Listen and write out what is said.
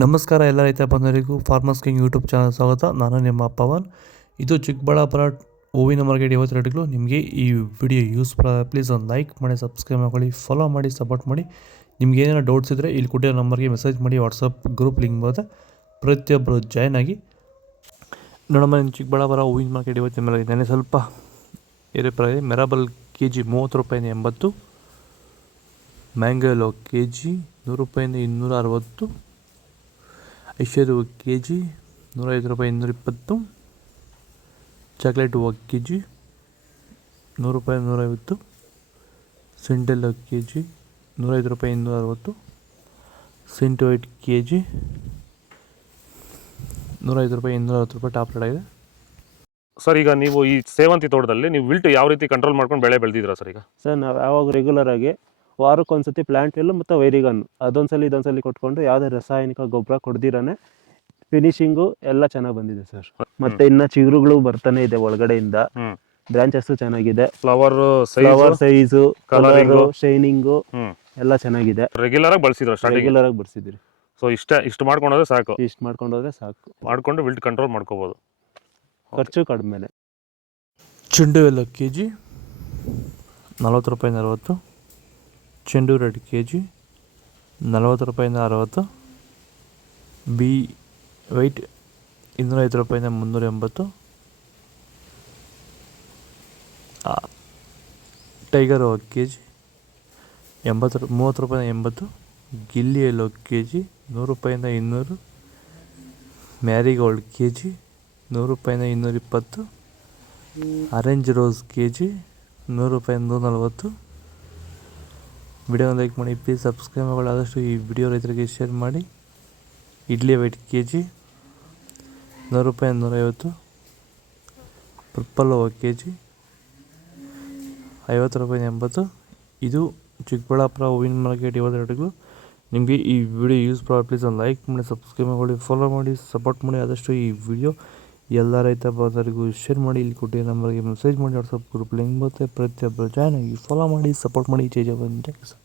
ನಮಸ್ಕಾರ ಎಲ್ಲ ರೈತ ಬಂಧುಗಳಿಗೂ ಫಾರ್ಮರ್ಸ್ ಕಿಂಗ್ ಯೂಟ್ಯೂಬ್ ಚಾನಲ್ ಸ್ವಾಗತ. ನಾನು ನಿಮ್ಮ ಪವನ್. ಇದು ಚಿಕ್ಕಬಳ್ಳಾಪುರ ಹೂವಿನ ಮಾರ್ಕೆಟ್ 50 ರೇಟ್ಗಳು. ನಿಮಗೆ ಈ ವಿಡಿಯೋ ಯೂಸ್ ಪ್ಲೀಸ್ ಒಂದು ಲೈಕ್ ಮಾಡಿ, ಸಬ್ಸ್ಕ್ರೈಬ್ ಮಾಡ್ಕೊಳ್ಳಿ, ಫಾಲೋ ಮಾಡಿ, ಸಪೋರ್ಟ್ ಮಾಡಿ. ನಿಮ್ಗೆ ಏನಾರು ಡೌಟ್ಸ್ ಇದ್ದರೆ ಇಲ್ಲಿ ಕೊಟ್ಟಿರೋ ನಂಬರ್ಗೆ ಮೆಸೇಜ್ ಮಾಡಿ. ವಾಟ್ಸಪ್ ಗ್ರೂಪ್ ಲಿಂಕ್ ಬರುತ್ತೆ, ಪ್ರತಿಯೊಬ್ಬರು ಜಾಯ್ನ್ ಆಗಿ. ನೋಡಮ್ಮ, ನಿಮ್ಮ ಚಿಕ್ಕಬಳ್ಳಾಪುರ ಹೂವಿನ ಮಾರ್ಕೆಟ್ 50 ಮೇಲೆ ನೆನೆ ಸ್ವಲ್ಪ ಏರಿಪ್ರಾಯ. ಮೆರಾಬಲ್ ಕೆ ಜಿ 30 ರೂಪಾಯಿಂದ 80, ಮ್ಯಾಂಗೋಲೋ ಕೆ ಜಿ 100 ರೂಪಾಯಿಂದ 260, ಐಶ್ವರ್ಯ ಕೆ ಜಿ 105 ರೂಪಾಯಿ 220, ಚಾಕ್ಲೇಟ್ ಹೂವು ಕೆ ಜಿ 100 ರೂಪಾಯಿ 150, ಸಿಂಡೆಲ್ ಕೆ ಜಿ 105 ರೂಪಾಯಿ 260, ಸಿಂಟ್ ವೈಟ್ ಕೆ ಜಿ 105 ರೂಪಾಯಿ 260 ರೂಪಾಯಿ ಟಾಪ್ ರೇಟ್ ಆಗಿದೆ. ಸರ್, ಈಗ ನೀವು ಈ ಸೇವಂತಿ ತೋಟದಲ್ಲಿ ನೀವು ವಿಲ್ಟ್ ಯಾವ ರೀತಿ ಕಂಟ್ರೋಲ್ ಮಾಡ್ಕೊಂಡು ಬೆಳೆ ಬೆಳೆದಿದ್ದೀರಾ ಸರ್? ಈಗ ಸರ್, ನಾವು ಯಾವಾಗ ರೆಗ್ಯುಲರ್ ಆಗಿ ವಾರಕ್ಕೊಂದ್ಸತಿ ಪ್ಲಾಂಟ್ ಎಲ್ಲ ಮತ್ತು ವೈರಿಗನ್ ಅದೊಂದ್ಸಲಿ ಇದೊಂದ್ಸಲಿ ಕೊಟ್ಕೊಂಡು ಯಾವುದೇ ರಾಸಾಯನಿಕ ಗೊಬ್ಬರ ಕೊಡ್ದಿರಾನೆ ಫಿನಿಶಿಂಗು ಎಲ್ಲ ಚೆನ್ನಾಗಿ ಬಂದಿದೆ ಸರ್. ಮತ್ತೆ ಇನ್ನ ಚಿಗುರುಗಳು ಬರ್ತಾನೆ ಇದೆ ಒಳಗಡೆಯಿಂದ. ಬ್ರಾಂಚಸ್ ಚೆನ್ನಾಗಿದೆ, ಫ್ಲವರ್ ಸೈಜು, ಕಲರ್, ಶೈನಿಂಗು ಎಲ್ಲ ಚೆನ್ನಾಗಿದೆ. ರೆಗ್ಯುಲರ್ ಆಗಿ ಬಳಸಿದ್ರು, ರೆಗ್ಯುಲರ್ ಆಗಿ ಬರ್ಸಿದ್ರಿ. ಸೊ ಇಷ್ಟು ಮಾಡ್ಕೊಂಡ್ರೆ ಸಾಕು, ಇಷ್ಟು ಮಾಡ್ಕೊಂಡೋದ್ರೆ ಸಾಕು, ಮಾಡ್ಕೊಂಡು ವಿಲ್ಟ್ ಕಂಟ್ರೋಲ್ ಮಾಡ್ಕೋಬಹುದು. ಖರ್ಚು ಕಡಿಮೆನೆ. ಚೆಂಡು ಎಲ್ಲ ಕೆ ಜಿ 40 ರೂಪಾಯಿಂದ 60, ಚೆಂಡು ರೆಡ್ ಕೆ ಜಿ 40 ರೂಪಾಯಿಂದ 60, ಬಿ ವೈಟ್ 205 ರೂಪಾಯಿಂದ 380, ಟೈಗರ್ ಕೆ ಜಿ 30 ರೂಪಾಯಿಂದ 80, ಗಿಲ್ಲಿ ಎಲ್ಲೋ ಕೆ ಜಿ 100 ರೂಪಾಯಿಂದ 200, ಮ್ಯಾರಿಗೋಲ್ಡ್ ಕೆ ಜಿ 100 ರೂಪಾಯಿಂದ 220, ಆರೆಂಜ್ ರೋಸ್ ಕೆ ಜಿ 100 ರೂಪಾಯಿಂದ 140. ವಿಡಿಯೋನ ಲೈಕ್ ಮಾಡಿ, ಪ್ಲೀಸ್ ಸಬ್ಸ್ಕ್ರೈಬ್ ಮಾಡಿ. ಆದಷ್ಟು ಈ ವಿಡಿಯೋ ರೈತರಿಗೆ ಶೇರ್ ಮಾಡಿ. ಇಡ್ಲಿ ವೈಟ್ ಕೆ ಜಿ 100 ರೂಪಾಯಿಂದ 150, ಪರ್ಪಲ್ ಕೆ ಜಿ 50 ರೂಪಾಯಿಂದ 80. ಇದು ಚಿಕ್ಕಬಳ್ಳಾಪುರ ಹೂವಿನ ಮಾರ್ಕೆಟ್ 50 ರೇಟ್ಗಳು. ನಿಮಗೆ ಈ ವಿಡಿಯೋ ಯೂಸ್ ಪ್ಲೀಸ್ ಒಂದು ಲೈಕ್ ಮಾಡಿ, ಸಬ್ಸ್ಕ್ರೈಬ್ ಮಾಡಿ, ಫಾಲೋ ಮಾಡಿ, ಸಪೋರ್ಟ್ ಮಾಡಿ. ಆದಷ್ಟು ಈ ವಿಡಿಯೋ ಎಲ್ಲ ರೈತ ಬಾಂಧವರಿಗೂ ಶೇರ್ ಮಾಡಿ. ಇಲ್ಲಿ ಕೊಟ್ಟಿರೋ ನಂಬರ್ಗೆ ಮೆಸೇಜ್ ಮಾಡಿ. ವಾಟ್ಸಪ್ ಗ್ರೂಪ್ ಲಿಂಕ್ ಬರುತ್ತೆ, ಪ್ರತಿಯೊಬ್ಬರು ಜಾಯ್ನ್ ಆಗಿ, ಫಾಲೋ ಮಾಡಿ, ಸಪೋರ್ಟ್ ಮಾಡಿ. ಜೈ ಜವಾನ್, ಜೈ ಕಿಸಾನ್.